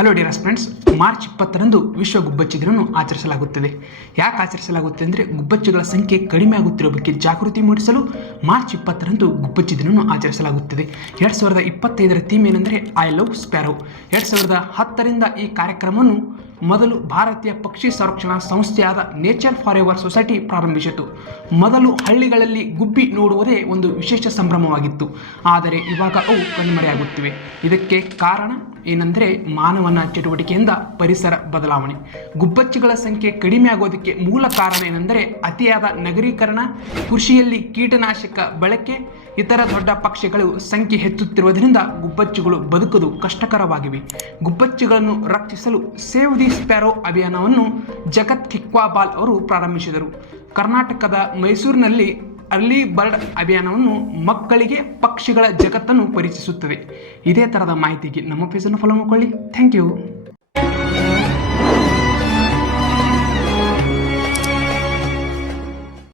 Hello dear friends, March 20ರಂದು ವಿಶ್ವ ಗುಬ್ಬಚ್ಚಿ ದಿನವನ್ನು ಆಚರಿಸಲಾಗುತ್ತದೆ. ಯಾಕೆ ಆಚರಿಸಲಾಗುತ್ತೆ ಅಂದರೆ ಗುಬ್ಬಚ್ಚಿಗಳ ಸಂಖ್ಯೆ ಕಡಿಮೆ ಆಗುತ್ತಿರುವ ಬಗ್ಗೆ ಜಾಗೃತಿ ಮೂಡಿಸಲು ಮಾರ್ಚ್ 20ರಂದು ಗುಬ್ಬಚ್ಚಿ ದಿನವನ್ನು ಆಚರಿಸಲಾಗುತ್ತದೆ. 2025ರ ಥೀಮ್ ಏನೆಂದರೆ ಐ ಲವ್ ಸ್ಪ್ಯಾರೋ. 2010ರಿಂದ ಈ ಕಾರ್ಯಕ್ರಮವನ್ನು ಮೊದಲು ಭಾರತೀಯ ಪಕ್ಷಿ ಸಂರಕ್ಷಣಾ ಸಂಸ್ಥೆಯಾದ ನೇಚರ್ ಫಾರ್ ಎವರ್ ಸೊಸೈಟಿ ಪ್ರಾರಂಭಿಸಿತು. ಮೊದಲು ಹಳ್ಳಿಗಳಲ್ಲಿ ಗುಬ್ಬಿ ನೋಡುವುದೇ ಒಂದು ವಿಶೇಷ ಸಂಭ್ರಮವಾಗಿತ್ತು. ಆದರೆ ಇವಾಗ ಅವು ಕಣ್ಮರೆಯಾಗುತ್ತಿವೆ. ಇದಕ್ಕೆ ಕಾರಣ ಏನೆಂದರೆ ಮಾನವನ ಚಟುವಟಿಕೆಯಿಂದ ಪರಿಸರ ಬದಲಾವಣೆ. ಗುಬ್ಬಚ್ಚಿಗಳ ಸಂಖ್ಯೆ ಕಡಿಮೆ ಆಗೋದಕ್ಕೆ ಮೂಲ ಕಾರಣ ಏನೆಂದರೆ ಅತಿಯಾದ ನಗರೀಕರಣ, ಕೃಷಿಯಲ್ಲಿ ಕೀಟನಾಶಕ ಬಳಕೆ, ಇತರ ದೊಡ್ಡ ಪಕ್ಷಿಗಳು ಸಂಖ್ಯೆ ಹೆಚ್ಚುತ್ತಿರುವುದರಿಂದ ಗುಬ್ಬಚ್ಚಿಗಳು ಬದುಕುವುದು ಕಷ್ಟಕರವಾಗಿವೆ. ಗುಬ್ಬಚ್ಚಿಗಳನ್ನು ರಕ್ಷಿಸಲು ಸೇವ್ ದಿ ಸ್ಪ್ಯಾರೋ ಅಭಿಯಾನವನ್ನು ಜಗತ್ ಇಕ್ಬಾಲ್ ಅವರು ಪ್ರಾರಂಭಿಸಿದರು. ಕರ್ನಾಟಕದ ಮೈಸೂರಿನಲ್ಲಿ ಅರ್ಲಿ ಬರ್ಡ್ ಅಭಿಯಾನವನ್ನು ಮಕ್ಕಳಿಗೆ ಪಕ್ಷಿಗಳ ಜಗತ್ತನ್ನು ಪರಿಚಯಿಸುತ್ತದೆ. ಇದೇ ಥರದ ಮಾಹಿತಿಗೆ ನಮ್ಮ ಪೇಜನ್ನು ಫಾಲೋ ಮಾಡಿಕೊಳ್ಳಿ. Thank you.